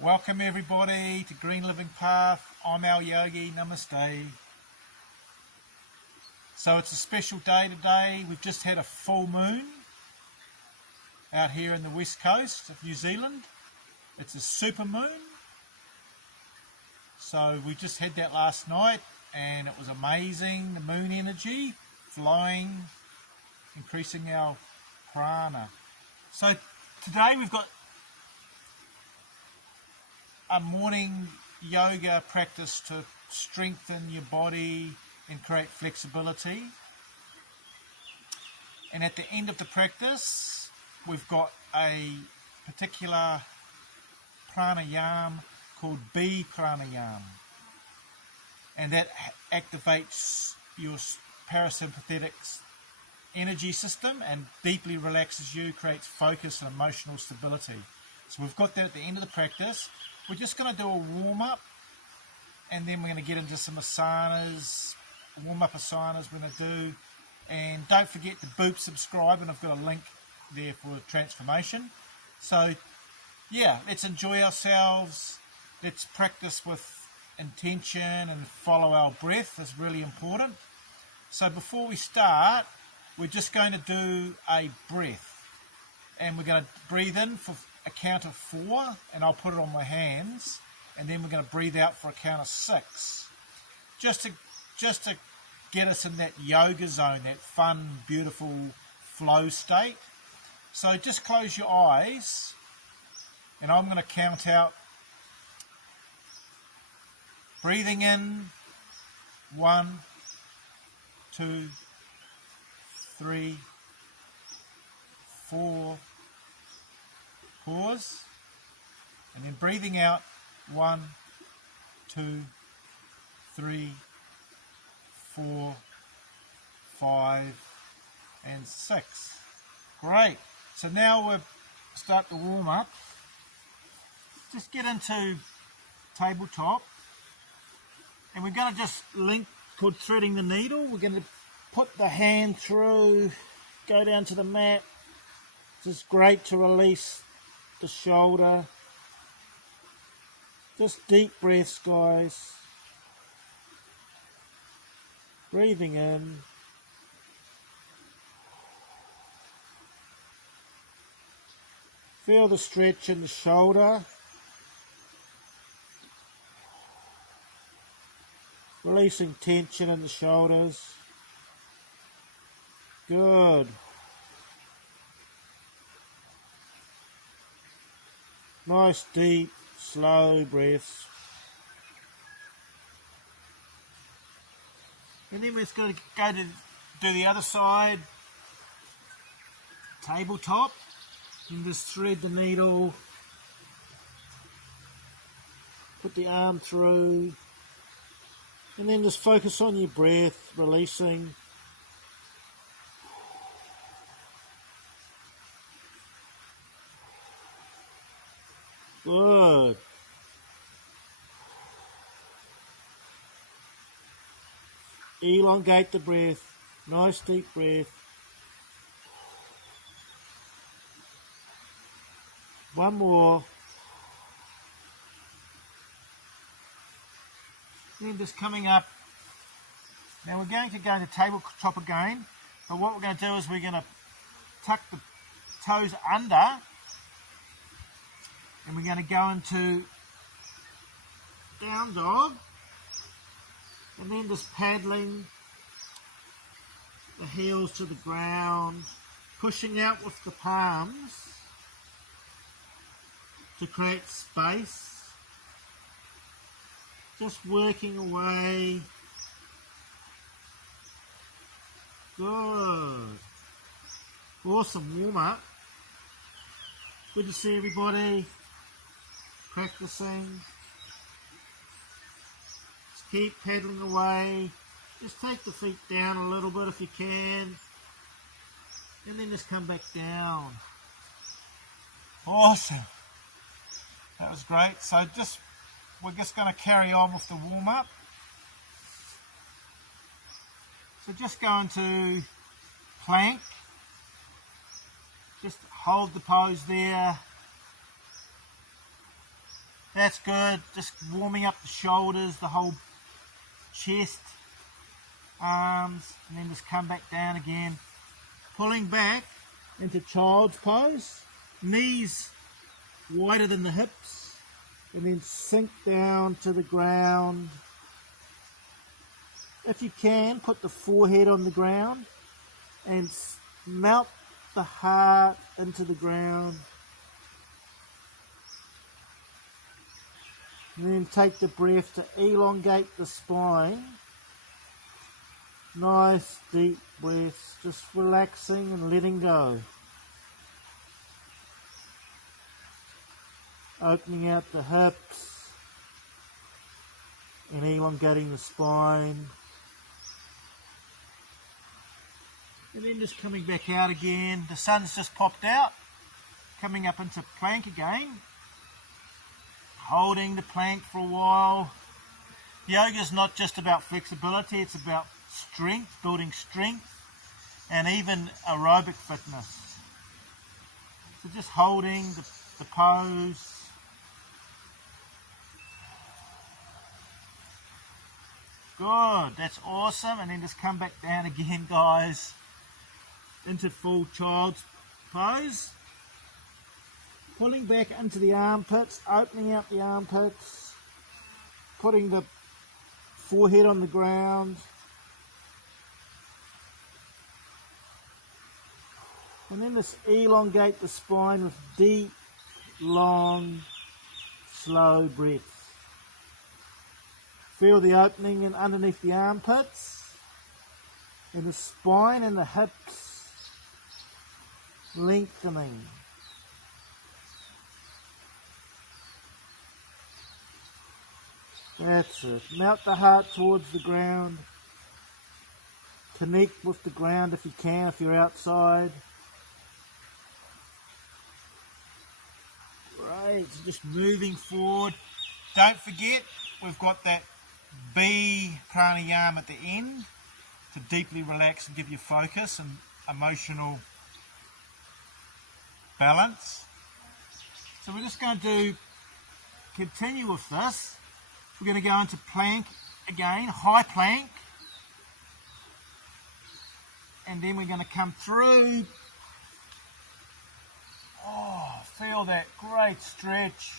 Welcome everybody to Green Living Path. I'm Alyogi. Namaste. So it's a special day today. We've just had a full moon out here in the west coast of New Zealand. It's a super moon. So we just had that last night and it was amazing. The moon energy flowing, increasing our prana. So today we've got a morning yoga practice to strengthen your body and create flexibility. And at the end of the practice, we've got a particular pranayam called bee pranayam. And that activates your parasympathetic energy system and deeply relaxes you, creates focus and emotional stability. So we've got that at the end of the practice. We're just going to do a warm-up and then we're going to get into some asanas, warm-up asanas we're going to do. And don't forget to boop subscribe, and I've got a link there for transformation. So yeah, let's enjoy ourselves. Let's practice with intention and follow our breath is really important. So before we start, we're just going to do a breath. And we're going to breathe in for a count of 4, and I'll put it on my hands, and then we're going to breathe out for a count of 6, just to get us in that yoga zone, that fun, beautiful flow state. So just close your eyes, and I'm going to count out. Breathing in, 1, 2, 3, 4. Pause, and then breathing out, 1, 2, 3, 4, 5, and 6. Great. So now we'll start the warm up. Just get into tabletop, and we're going to just link called threading the needle. We're going to put the hand through, go down to the mat. This is great to release the shoulder. Just deep breaths, guys. Breathing in. Feel the stretch in the shoulder. Releasing tension in the shoulders. Good. Nice, deep, slow breaths. And then we're just going to go to do the other side. Tabletop. And just thread the needle. Put the arm through. And then just focus on your breath, releasing. Good. Elongate the breath. Nice deep breath. One more. Then just coming up. Now we're going to go to tabletop again. But what we're going to do is we're going to tuck the toes under. And we're going to go into down dog, and then just paddling the heels to the ground, pushing out with the palms to create space, just working away. Good. Awesome warm up. Good to see everybody. Practicing. Just keep paddling away. Just take the feet down a little bit if you can, and then just come back down. Awesome. That was great. So we're just going to carry on with the warm up. So just go into plank. Just hold the pose there. That's good. Just warming up the shoulders, the whole chest, arms, and then just come back down again. Pulling back into child's pose. Knees wider than the hips, and then sink down to the ground. If you can, put the forehead on the ground and melt the heart into the ground. And then take the breath to elongate the spine. Nice deep breaths, just relaxing and letting go. Opening out the hips and elongating the spine. And then just coming back out again. The sun's just popped out. Coming up into plank again. Holding the plank for a while. Yoga is not just about flexibility, it's about strength, building strength, and even aerobic fitness. So just holding the pose. Good, that's awesome. And then just come back down again, guys, into full child's pose. Pulling back into the armpits, opening out the armpits, putting the forehead on the ground. And then just elongate the spine with deep, long, slow breaths. Feel the opening in underneath the armpits, and the spine and the hips lengthening. That's it. Melt the heart towards the ground. Connect with the ground if you can, if you're outside. Right, so just moving forward. Don't forget, we've got that B pranayama at the end to deeply relax and give you focus and emotional balance. So we're just going to continue with this. We're going to go into plank again, high plank, and then we're going to come through. Oh, feel that great stretch.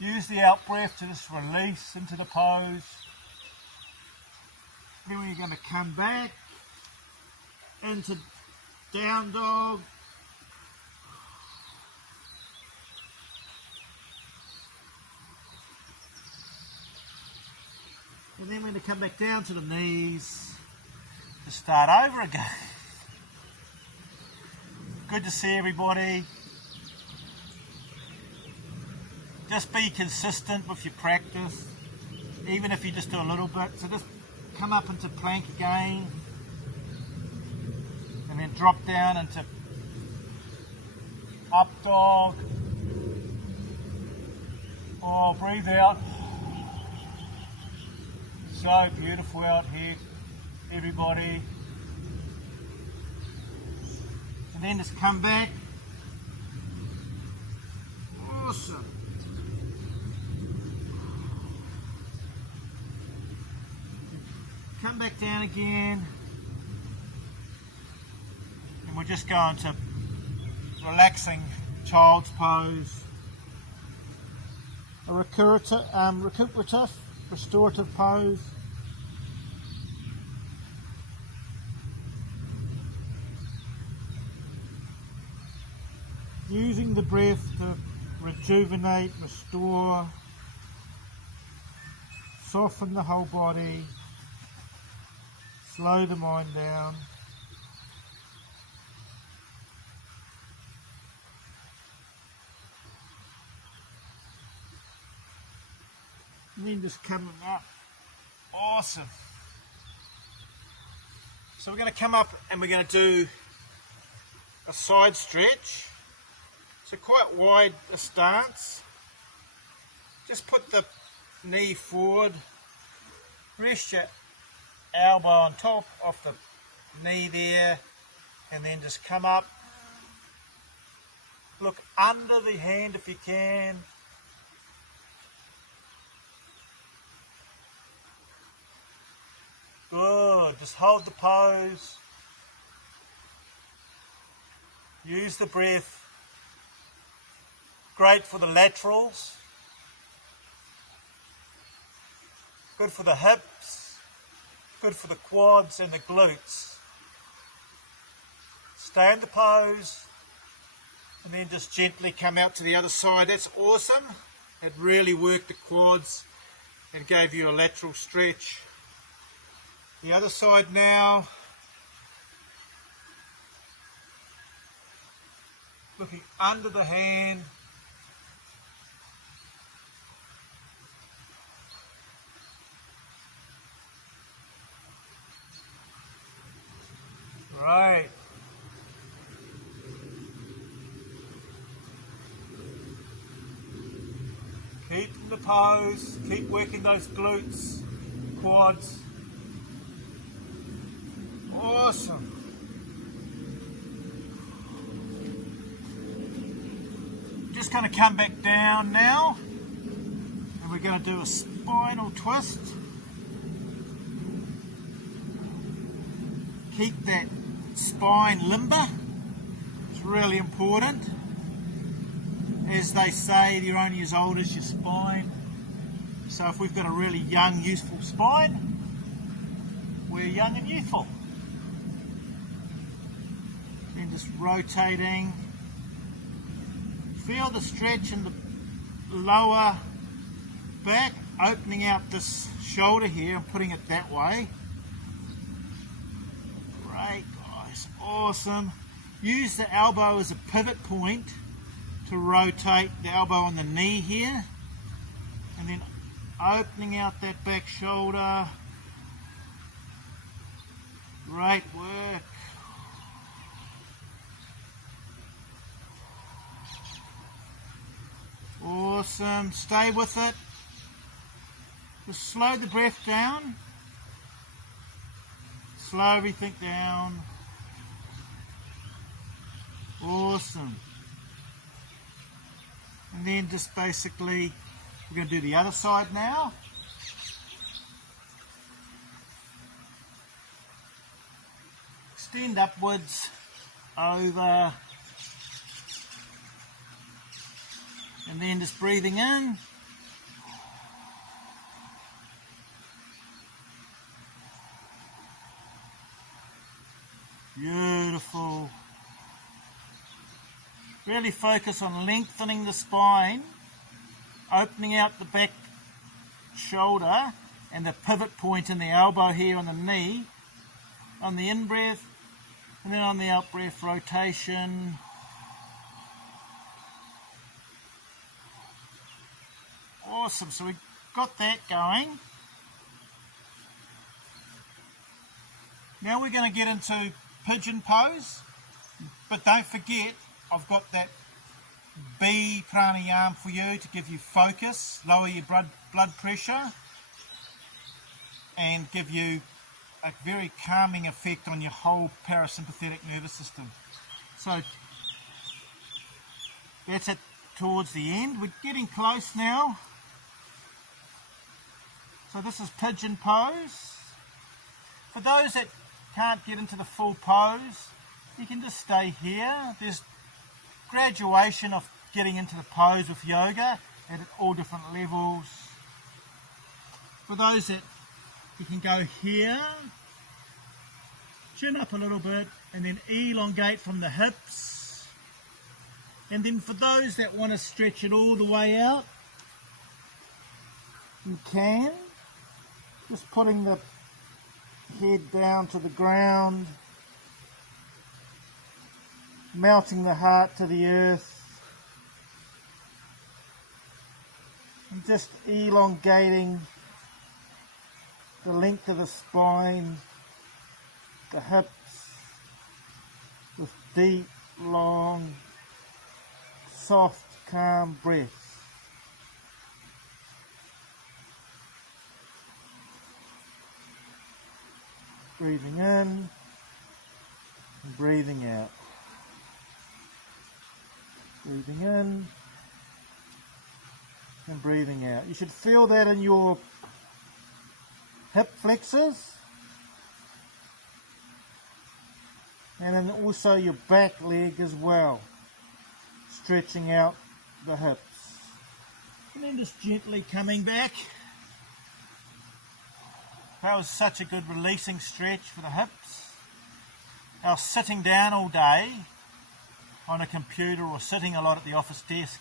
Use the out breath to just release into the pose. Then we're going to come back into down dog. And then we're going to come back down to the knees to start over again. Good to see everybody. Just be consistent with your practice, even if you just do a little bit. So just come up into plank again, and then drop down into up dog. Oh, breathe out. So beautiful out here, everybody. And then just come back. Awesome. Come back down again. And we're just going to relaxing child's pose. A recuperative, restorative pose. Using the breath to rejuvenate, restore, soften the whole body, slow the mind down. And then just coming up. Awesome. So we're going to come up and we're going to do a side stretch. So quite wide a stance. Just put the knee forward. Rest your elbow on top of the knee there. And then just come up. Look under the hand if you can. Good. Just hold the pose. Use the breath. Great for the laterals. Good for the hips. Good for the quads and the glutes. Stay in the pose. And then just gently come out to the other side. That's awesome. It really worked the quads and gave you a lateral stretch. The other side now. Looking under the hand. Right. Keep in the pose, keep working those glutes, quads. Awesome. Just going to come back down now, and we're going to do a spinal twist. Keep that spine limber. It's really important. As they say, you're only as old as your spine. So if we've got a really young, youthful spine, we're young and youthful. Then just rotating. Feel the stretch in the lower back, opening out this shoulder here and putting it that way. Great, guys. Awesome. Use the elbow as a pivot point to rotate the elbow on the knee here, and then opening out that back shoulder. Great work. Awesome. Stay with it. Just slow the breath down. Slow everything down. Awesome. And then just basically, we're going to do the other side now. Extend upwards, over, and then just breathing in. Beautiful. Really focus on lengthening the spine, opening out the back shoulder and the pivot point in the elbow here on the knee, on the in-breath, and then on the out-breath, rotation. Awesome, so we got that going. Now we're going to get into pigeon pose, but don't forget, I've got that B pranayama for you to give you focus, lower your blood pressure, and give you a very calming effect on your whole parasympathetic nervous system. So that's it towards the end. We're getting close now. So this is pigeon pose. For those that can't get into the full pose, you can just stay here. There's graduation of getting into the pose with yoga at all different levels. For those that you can go here, chin up a little bit, and then elongate from the hips. And then for those that want to stretch it all the way out, you can. Just putting the head down to the ground, melting the heart to the earth, and just elongating the length of the spine, the hips, with deep, long, soft, calm breaths. Breathing in and breathing out. Breathing in and breathing out. You should feel that in your hip flexors and then also your back leg as well, stretching out the hips. And then just gently coming back. That was such a good releasing stretch for the hips. Now sitting down all day on a computer or sitting a lot at the office desk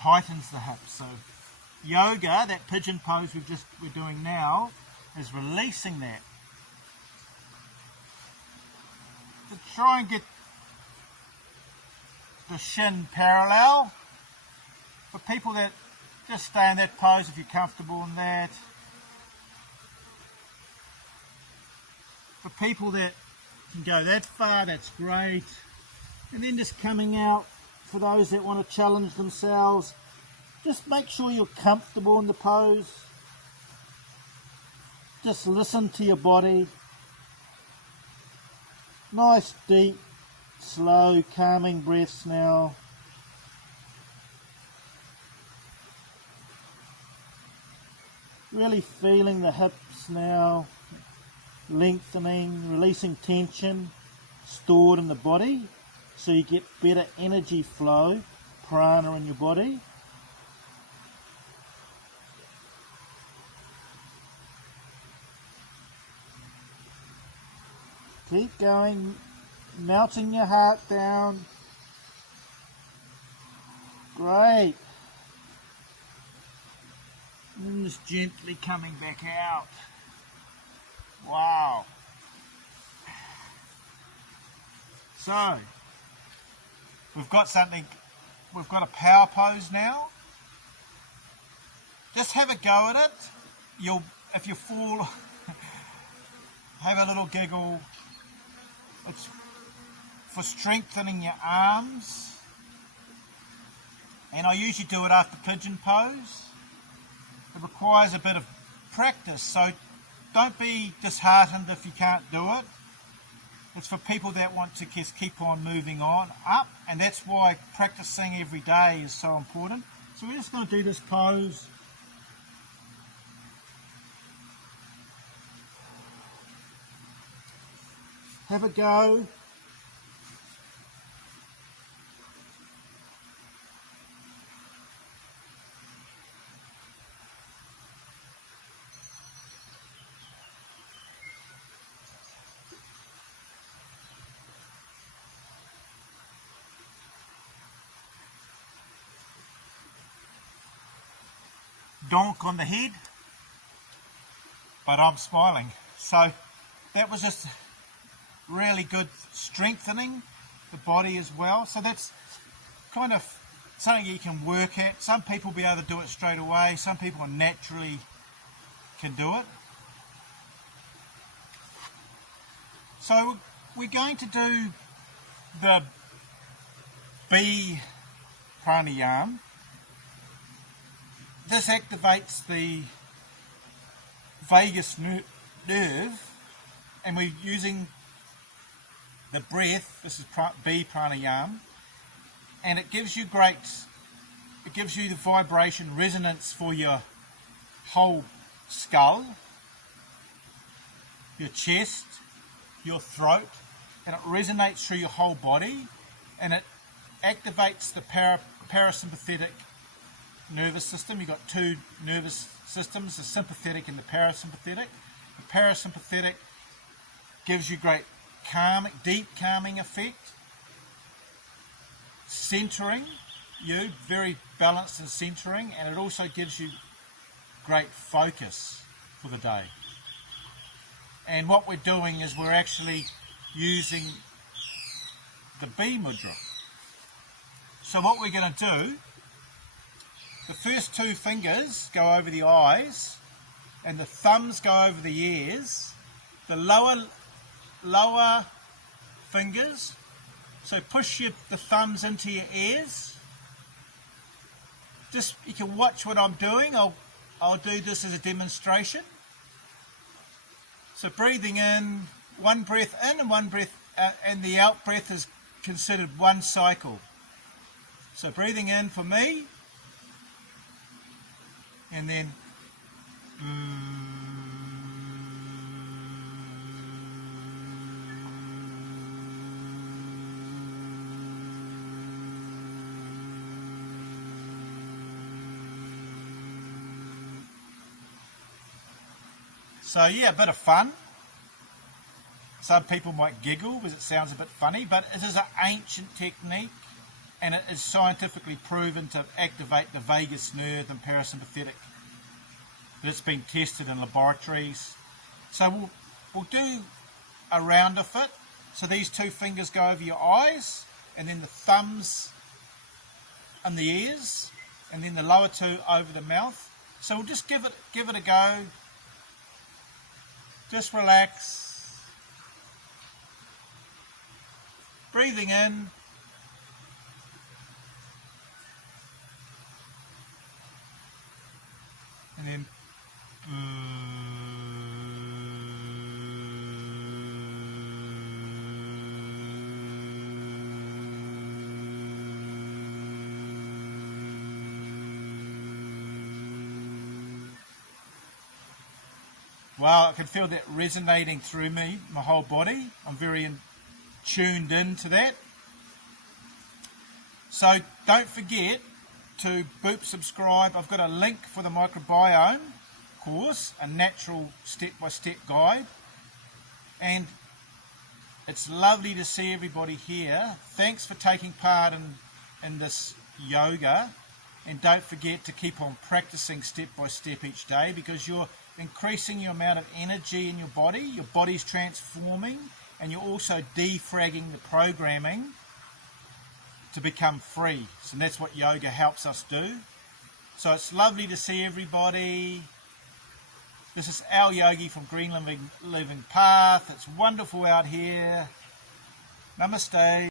tightens the hips. So yoga, that pigeon pose we're doing now, is releasing that. To try and get the shin parallel. For people that just stay in that pose if you're comfortable in that. For people that can go that far, that's great. And then just coming out, for those that want to challenge themselves, just make sure you're comfortable in the pose. Just listen to your body. Nice, deep, slow, calming breaths now. Really feeling the hips now, lengthening, releasing tension stored in the body, so you get better energy flow, prana in your body. Keep going, melting your heart down. Great. And just gently coming back out. Wow. So, we've got a power pose now. Just have a go at it. If you fall, have a little giggle. It's for strengthening your arms. And I usually do it after pigeon pose. It requires a bit of practice, so don't be disheartened if you can't do it. It's for people that want to just keep on moving on up, and that's why practicing every day is so important. So we're just going to do this pose. Have a go. Donk on the head, but I'm smiling. So that was just really good strengthening the body as well. So that's kind of something you can work at. Some people will be able to do it straight away. Some people naturally can do it. So we're going to do the B pranayama. This activates the vagus nerve, and we're using the breath. This is B pranayama, and it gives you the vibration resonance for your whole skull, your chest, your throat, and it resonates through your whole body, and it activates the parasympathetic nervous system. You've got two nervous systems, the sympathetic and the parasympathetic. The parasympathetic gives you great deep calming effect, centering you, very balanced and centering, and it also gives you great focus for the day. And what we're doing is we're actually using the B mudra. So what we're going to do, the first two fingers go over the eyes and the thumbs go over the ears. The lower fingers, so push the thumbs into your ears. Just, you can watch what I'm doing. I'll do this as a demonstration. So breathing in, one breath in and one breath and the out breath is considered one cycle. So breathing in for me, and then so yeah, a bit of fun. Some people might giggle because it sounds a bit funny, but it is an ancient technique and it is scientifically proven to activate the vagus nerve and parasympathetic. It's been tested in laboratories. So we'll do a round of it. So these two fingers go over your eyes, and then the thumbs and the ears, and then the lower two over the mouth. So we'll just give it a go. Just relax. Breathing in. And then wow, I can feel that resonating through me, my whole body. I'm very tuned into that. So don't forget to subscribe. I've got a link for the microbiome course, a natural step-by-step guide. And it's lovely to see everybody here. Thanks for taking part in this yoga. And don't forget to keep on practicing step-by-step each day, because you're increasing your amount of energy in your body. Your body's transforming, and you're also defragging the programming to become free. So that's what yoga helps us do. So it's lovely to see everybody. This is Alyogi from Green Living Path. It's wonderful out here. Namaste.